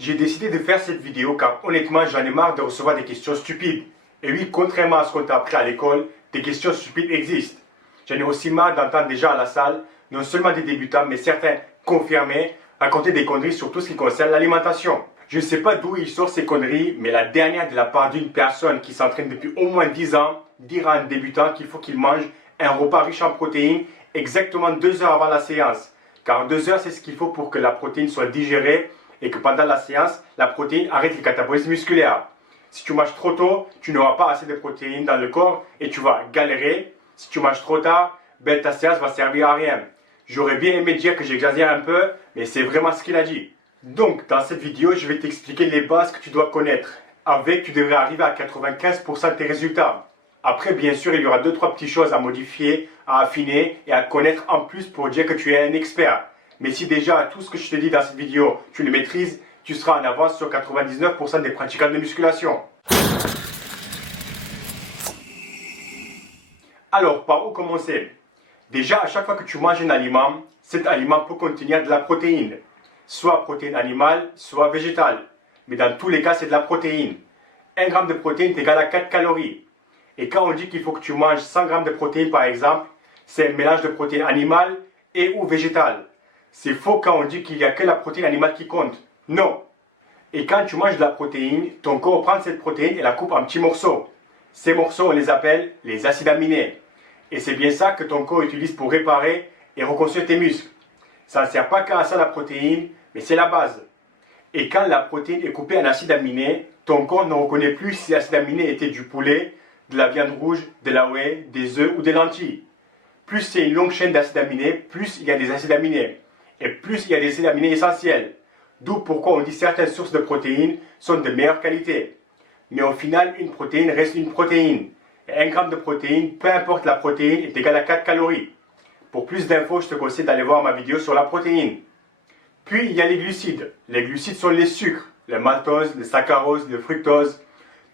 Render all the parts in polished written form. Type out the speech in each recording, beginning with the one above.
J'ai décidé de faire cette vidéo car honnêtement j'en ai marre de recevoir des questions stupides. Et oui, contrairement à ce qu'on t'a appris à l'école, des questions stupides existent. J'en ai aussi marre d'entendre des gens à la salle, non seulement des débutants, mais certains confirmés, raconter des conneries sur tout ce qui concerne l'alimentation. Je ne sais pas d'où il sort ces conneries, mais la dernière de la part d'une personne qui s'entraîne depuis au moins 10 ans, dire à un débutant qu'il faut qu'il mange un repas riche en protéines exactement 2 heures avant la séance. Car 2 heures, c'est ce qu'il faut pour que la protéine soit digérée et que pendant la séance, la protéine arrête le catabolisme musculaire. Si tu manges trop tôt, tu n'auras pas assez de protéines dans le corps et tu vas galérer. Si tu manges trop tard, ta séance va servir à rien. J'aurais bien aimé dire que j'exagère un peu, mais c'est vraiment ce qu'il a dit. Donc, dans cette vidéo, je vais t'expliquer les bases que tu dois connaître. Avec, tu devrais arriver à 95% de tes résultats. Après, bien sûr, il y aura 2-3 petites choses à modifier, à affiner et à connaître en plus pour dire que tu es un expert. Mais si déjà tout ce que je te dis dans cette vidéo, tu le maîtrises, tu seras en avance sur 99% des pratiquants de musculation. Alors, par où commencer? Déjà, à chaque fois que tu manges un aliment, cet aliment peut contenir de la protéine. Soit protéine animale, soit végétale. Mais dans tous les cas, c'est de la protéine. 1 gramme de protéine est égal à 4 calories. Et quand on dit qu'il faut que tu manges 100 grammes de protéines, par exemple, c'est un mélange de protéines animales et ou végétales. C'est faux quand on dit qu'il n'y a que la protéine animale qui compte. Non. Et quand tu manges de la protéine, ton corps prend cette protéine et la coupe en petits morceaux. Ces morceaux, on les appelle les acides aminés. Et c'est bien ça que ton corps utilise pour réparer et reconstruire tes muscles. Ça ne sert pas qu'à ça la protéine, mais c'est la base. Et quand la protéine est coupée en acides aminés, ton corps ne reconnaît plus si l'acide aminé était du poulet, de la viande rouge, de la whey, des œufs ou des lentilles. Plus c'est une longue chaîne d'acides aminés, plus il y a des acides aminés. Et plus il y a des acides aminés essentiels. D'où pourquoi on dit certaines sources de protéines sont de meilleure qualité. Mais au final, une protéine reste une protéine. Et 1 gramme de protéine, peu importe la protéine, est égal à 4 calories. Pour plus d'infos, je te conseille d'aller voir ma vidéo sur la protéine. Puis il y a les glucides. Les glucides sont les sucres, le maltose, le saccharose, le fructose.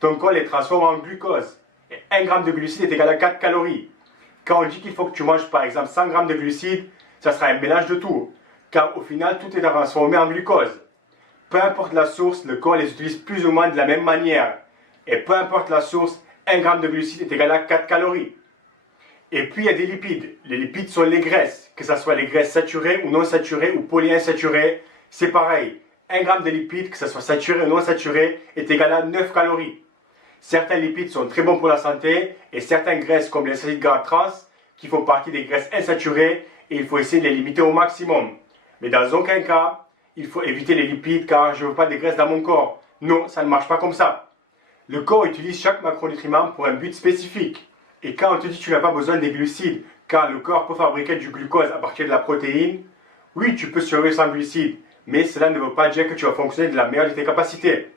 Ton corps les transforme en glucose. Et 1 gramme de glucides est égal à 4 calories. Quand on dit qu'il faut que tu manges par exemple 100 grammes de glucides, ça sera un mélange de tout. Car au final, tout est transformé en glucose. Peu importe la source, le corps les utilise plus ou moins de la même manière. Et peu importe la source, 1 gramme de glucides est égal à 4 calories. Et puis il y a des lipides. Les lipides sont les graisses, que ce soit les graisses saturées ou non saturées ou polyinsaturées, c'est pareil. 1 gramme de lipides, que ce soit saturé ou non saturé, est égal à 9 calories. Certains lipides sont très bons pour la santé et certaines graisses comme les acides gras trans, qui font partie des graisses insaturées, et il faut essayer de les limiter au maximum. Mais dans aucun cas, il faut éviter les lipides car je ne veux pas des graisses dans mon corps. Non, ça ne marche pas comme ça. Le corps utilise chaque macronutriment pour un but spécifique. Et quand on te dit que tu n'as pas besoin des glucides, car le corps peut fabriquer du glucose à partir de la protéine, oui, tu peux survivre sans glucides, mais cela ne veut pas dire que tu vas fonctionner de la meilleure de tes capacités.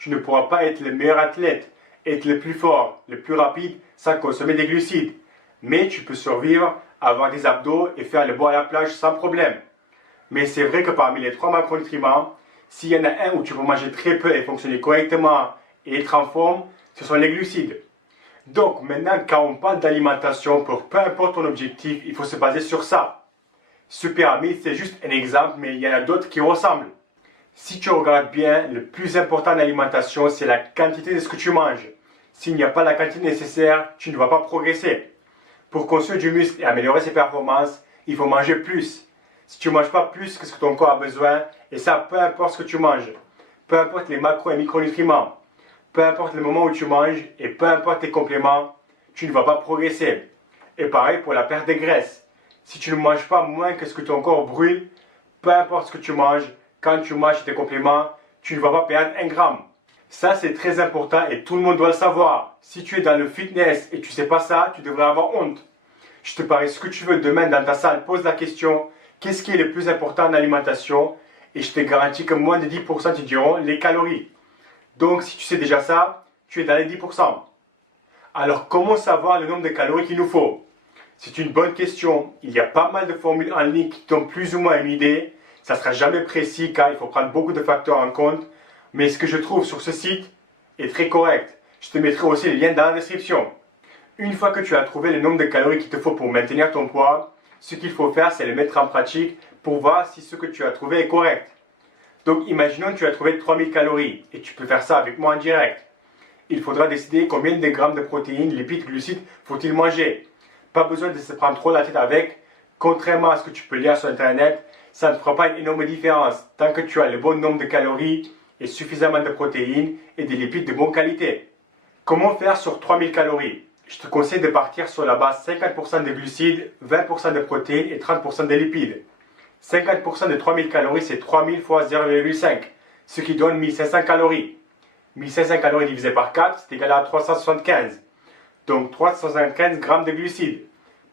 Tu ne pourras pas être le meilleur athlète, être le plus fort, le plus rapide, sans consommer des glucides. Mais tu peux survivre, avoir des abdos et faire le bord à la plage sans problème. Mais c'est vrai que parmi les 3 macronutriments, s'il y en a un où tu peux manger très peu et fonctionner correctement et être en forme, ce sont les glucides. Donc maintenant, quand on parle d'alimentation, pour peu importe ton objectif, il faut se baser sur ça. Ce pyramide, c'est juste un exemple, mais il y en a d'autres qui ressemblent. Si tu regardes bien, le plus important en alimentation, c'est la quantité de ce que tu manges. S'il n'y a pas la quantité nécessaire, tu ne vas pas progresser. Pour construire du muscle et améliorer ses performances, il faut manger plus. Si tu ne manges pas plus que ce que ton corps a besoin, et ça peu importe ce que tu manges, peu importe les macro et micronutriments, peu importe le moment où tu manges et peu importe tes compléments, tu ne vas pas progresser. Et pareil pour la perte de graisse. Si tu ne manges pas moins que ce que ton corps brûle, peu importe ce que tu manges, quand tu manges tes compléments, tu ne vas pas perdre 1 gramme. Ça c'est très important et tout le monde doit le savoir. Si tu es dans le fitness et tu ne sais pas ça, tu devrais avoir honte. Je te parie ce que tu veux demain dans ta salle, pose la question, qu'est-ce qui est le plus important en alimentation? Et je te garantis que moins de 10% te diront les calories. Donc si tu sais déjà ça, tu es dans les 10%. Alors comment savoir le nombre de calories qu'il nous faut? C'est une bonne question. Il y a pas mal de formules en ligne qui donnent plus ou moins une idée. Ça ne sera jamais précis car il faut prendre beaucoup de facteurs en compte. Mais ce que je trouve sur ce site est très correct. Je te mettrai aussi les liens dans la description. Une fois que tu as trouvé le nombre de calories qu'il te faut pour maintenir ton poids, ce qu'il faut faire, c'est le mettre en pratique pour voir si ce que tu as trouvé est correct. Donc imaginons que tu as trouvé 3000 calories et tu peux faire ça avec moi en direct. Il faudra décider combien de grammes de protéines, lipides, glucides faut-il manger. Pas besoin de se prendre trop la tête avec. Contrairement à ce que tu peux lire sur internet, ça ne fera pas une énorme différence tant que tu as le bon nombre de calories et suffisamment de protéines et des lipides de bonne qualité. Comment faire sur 3000 calories? Je te conseille de partir sur la base 50% de glucides, 20% de protéines et 30% de lipides. 50% de 3000 calories, c'est 3000 fois 0,5, ce qui donne 1500 calories. 1500 calories divisé par 4, c'est égal à 375. Donc 375 grammes de glucides.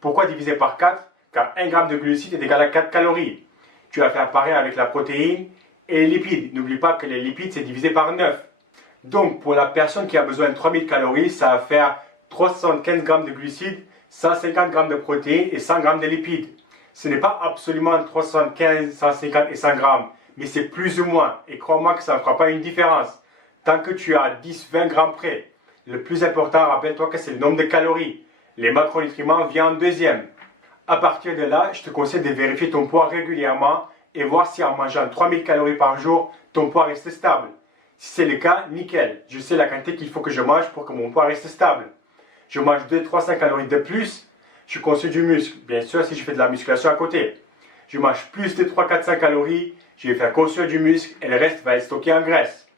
Pourquoi diviser par 4? Car 1 gramme de glucides est égal à 4 calories. Tu vas faire pareil avec la protéine et les lipides. N'oublie pas que les lipides, c'est divisé par 9. Donc pour la personne qui a besoin de 3000 calories, ça va faire 375 grammes de glucides, 150 grammes de protéines et 100 grammes de lipides. Ce n'est pas absolument 375, 150 et 100 grammes, mais c'est plus ou moins. Et crois-moi que ça ne fera pas une différence. Tant que tu as 10-20 grammes près. Le plus important, rappelle-toi que c'est le nombre de calories. Les macronutriments viennent en deuxième. À partir de là, je te conseille de vérifier ton poids régulièrement et voir si en mangeant 3000 calories par jour, ton poids reste stable. Si c'est le cas, nickel. Je sais la quantité qu'il faut que je mange pour que mon poids reste stable. Je mange 200-300 calories de plus, je consomme du muscle. Bien sûr, si je fais de la musculation à côté. Je mange plus de 300-400 calories, je vais faire construire du muscle et le reste va être stocké en graisse.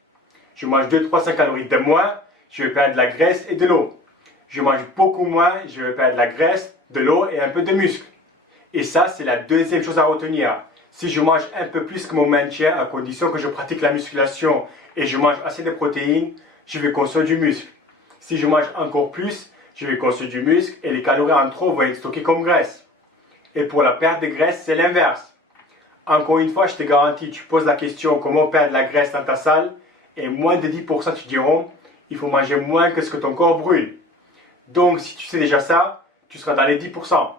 Je mange 200-300 calories de moins, je vais perdre de la graisse et de l'eau. Je mange beaucoup moins, je vais perdre de la graisse, de l'eau et un peu de muscle. Et ça, c'est la deuxième chose à retenir. Si je mange un peu plus que mon maintien, à condition que je pratique la musculation et je mange assez de protéines, je vais construire du muscle. Si je mange encore plus, je vais construire du muscle et les calories en trop vont être stockées comme graisse. Et pour la perte de graisse, c'est l'inverse. Encore une fois, je te garantis, tu poses la question comment perdre la graisse dans ta salle et moins de 10% te diront il faut manger moins que ce que ton corps brûle. Donc si tu sais déjà ça, tu seras dans les 10%.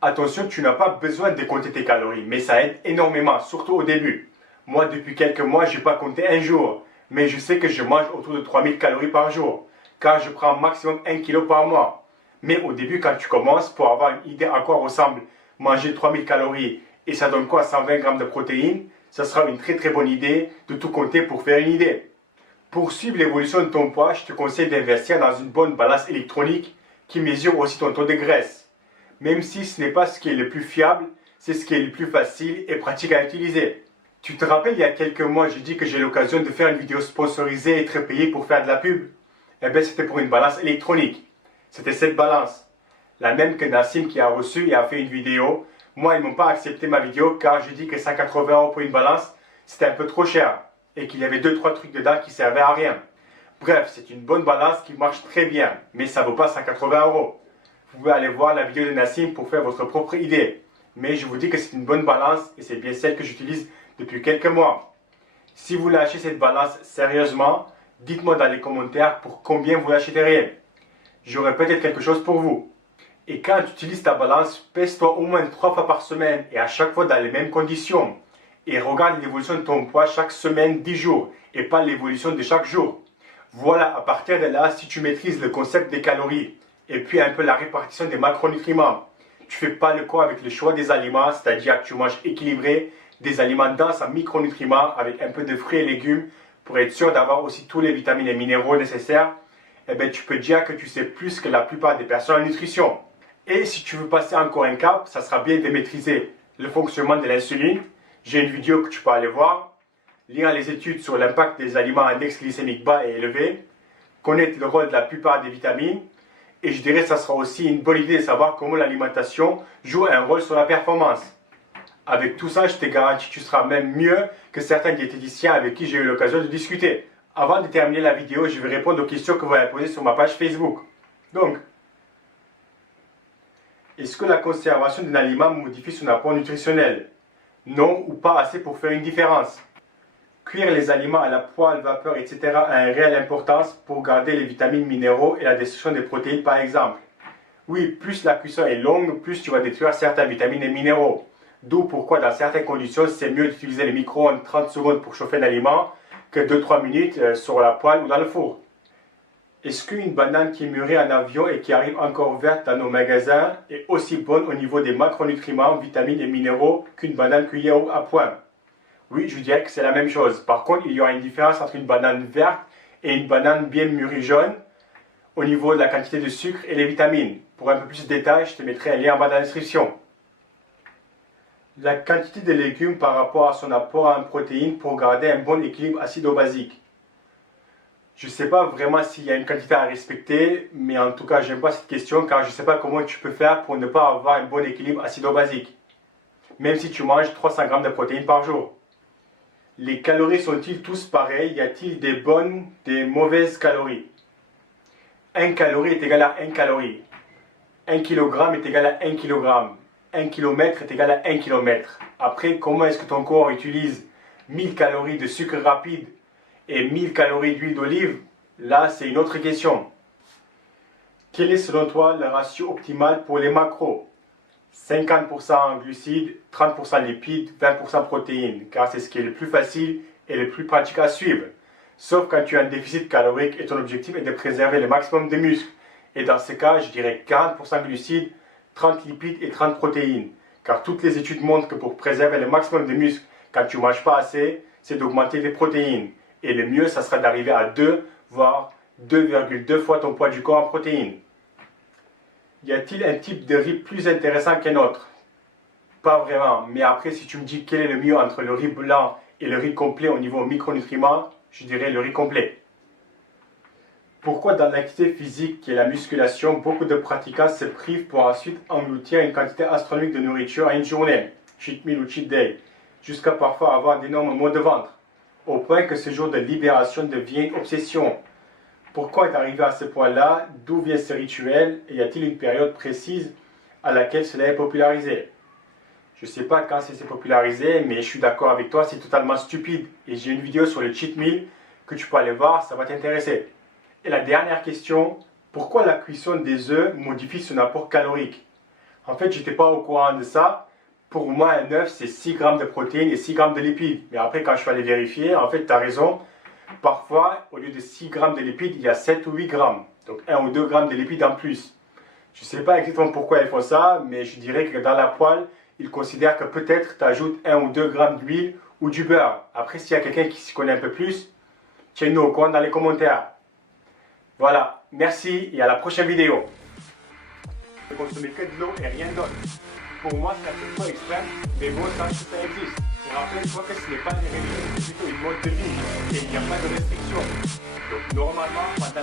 Attention, tu n'as pas besoin de compter tes calories, mais ça aide énormément, surtout au début. Moi, depuis quelques mois, je n'ai pas compté un jour, mais je sais que je mange autour de 3000 calories par jour, car je prends maximum 1 kg par mois. Mais au début, quand tu commences, pour avoir une idée à quoi ressemble manger 3000 calories et ça donne quoi 120 grammes de protéines, ça sera une très très bonne idée de tout compter pour faire une idée. Pour suivre l'évolution de ton poids, je te conseille d'investir dans une bonne balance électronique qui mesure aussi ton taux de graisse. Même si ce n'est pas ce qui est le plus fiable, c'est ce qui est le plus facile et pratique à utiliser. Tu te rappelles, il y a quelques mois, j'ai dit que j'ai l'occasion de faire une vidéo sponsorisée et être payé pour faire de la pub? Eh bien, c'était pour une balance électronique. C'était cette balance. La même que Nassim qui a reçu et a fait une vidéo. Moi, ils n'ont pas accepté ma vidéo car j'ai dit que 180 € pour une balance, c'était un peu trop cher. Et qu'il y avait 2-3 trucs dedans qui servaient à rien. Bref, c'est une bonne balance qui marche très bien, mais ça ne vaut pas 180 €. Vous pouvez aller voir la vidéo de Nassim pour faire votre propre idée. Mais je vous dis que c'est une bonne balance et c'est bien celle que j'utilise depuis quelques mois. Si vous voulez acheter cette balance sérieusement, dites-moi dans les commentaires pour combien vous l'achèteriez. J'aurai peut-être quelque chose pour vous. Et quand tu utilises ta balance, pèse-toi au moins 3 fois par semaine et à chaque fois dans les mêmes conditions. Et regarde l'évolution de ton poids chaque semaine, 10 jours, et pas l'évolution de chaque jour. Voilà, à partir de là, si tu maîtrises le concept des calories, et puis un peu la répartition des macronutriments, tu fais pas le quoi avec le choix des aliments, c'est-à-dire que tu manges équilibré, des aliments denses en micronutriments avec un peu de fruits et légumes, pour être sûr d'avoir aussi tous les vitamines et minéraux nécessaires, eh bien, tu peux dire que tu sais plus que la plupart des personnes en nutrition. Et si tu veux passer encore un cap, ça sera bien de maîtriser le fonctionnement de l'insuline. J'ai une vidéo que tu peux aller voir, lire les études sur l'impact des aliments à index glycémique bas et élevé, connaître le rôle de la plupart des vitamines, et je dirais que ça sera aussi une bonne idée de savoir comment l'alimentation joue un rôle sur la performance. Avec tout ça, je te garantis que tu seras même mieux que certains diététiciens avec qui j'ai eu l'occasion de discuter. Avant de terminer la vidéo, je vais répondre aux questions que vous avez posées sur ma page Facebook. Donc, est-ce que la conservation d'un aliment modifie son apport nutritionnel? Non ou pas assez pour faire une différence. Cuire les aliments à la poêle, vapeur, etc. a une réelle importance pour garder les vitamines, minéraux et la destruction des protéines par exemple. Oui, plus la cuisson est longue, plus tu vas détruire certaines vitamines et minéraux. D'où pourquoi dans certaines conditions, c'est mieux d'utiliser les micro-ondes 30 secondes pour chauffer un aliment que 2-3 minutes sur la poêle ou dans le four. Est-ce qu'une banane qui mûrit en avion et qui arrive encore verte dans nos magasins est aussi bonne au niveau des macronutriments, vitamines et minéraux qu'une banane cueillie à point? Oui, je dirais que c'est la même chose. Par contre, il y aura une différence entre une banane verte et une banane bien mûrie jaune au niveau de la quantité de sucre et les vitamines. Pour un peu plus de détails, je te mettrai un lien en bas de la description. La quantité de légumes par rapport à son apport en protéines pour garder un bon équilibre acido-basique. Je ne sais pas vraiment s'il y a une quantité à respecter, mais en tout cas, je n'aime pas cette question car je ne sais pas comment tu peux faire pour ne pas avoir un bon équilibre acido-basique, même si tu manges 300 g de protéines par jour. Les calories sont-ils tous pareils? Y a-t-il des bonnes, des mauvaises calories? 1 calorie est égal à 1 calorie. 1 kg est égal à 1 kg. 1 km est égal à 1 km. Après, comment est-ce que ton corps utilise 1000 calories de sucre rapide et 1000 calories d'huile d'olive? Là, c'est une autre question. Quel est selon toi le ratio optimal pour les macros? 50% glucides, 30% lipides, 20% protéines, car c'est ce qui est le plus facile et le plus pratique à suivre. Sauf quand tu as un déficit calorique et ton objectif est de préserver le maximum de muscles. Et dans ce cas, je dirais 40% glucides, 30 lipides et 30 protéines. Car toutes les études montrent que pour préserver le maximum de muscles, quand tu ne manges pas assez, c'est d'augmenter les protéines. Et le mieux, ça sera d'arriver à 2, voire 2,2 fois ton poids du corps en protéines. Y a-t-il un type de riz plus intéressant qu'un autre? Pas vraiment, mais après si tu me dis quel est le mieux entre le riz blanc et le riz complet au niveau micronutriments, je dirais le riz complet. Pourquoi dans l'activité physique qui est la musculation, beaucoup de pratiquants se privent pour ensuite engloutir une quantité astronomique de nourriture à une journée, cheat meal ou cheat day, jusqu'à parfois avoir d'énormes maux de ventre, au point que ce jour de libération devient une obsession. Pourquoi est arrivé à ce point-là? D'où vient ce rituel? Et y a-t-il une période précise à laquelle cela est popularisé? Je ne sais pas quand c'est popularisé, mais je suis d'accord avec toi, c'est totalement stupide. Et j'ai une vidéo sur le cheat meal que tu peux aller voir, ça va t'intéresser. Et la dernière question, pourquoi la cuisson des œufs modifie son apport calorique? En fait, je n'étais pas au courant de ça. Pour moi, un œuf, c'est 6 grammes de protéines et 6 grammes de lipides. Mais après, quand je suis allé vérifier, en fait, tu as raison. Parfois, au lieu de 6 grammes de lipides, il y a 7 ou 8 grammes. Donc 1 ou 2 grammes de lipides en plus. Je ne sais pas exactement pourquoi ils font ça, mais je dirais que dans la poêle, ils considèrent que peut-être tu ajoutes 1 ou 2 grammes d'huile ou du beurre. Après, s'il y a quelqu'un qui s'y connaît un peu plus, tiens-nous au courant dans les commentaires. Voilà, merci et à la prochaine vidéo. Ne consommez que de l'eau et rien d'autre. Pour moi, c'est un peu trop extrême, mais bon, sache que ça existe. Et rappelle-toi que ce n'est pas une religion, c'est plutôt une mode de vie et il n'y a pas de restriction. Donc normalement,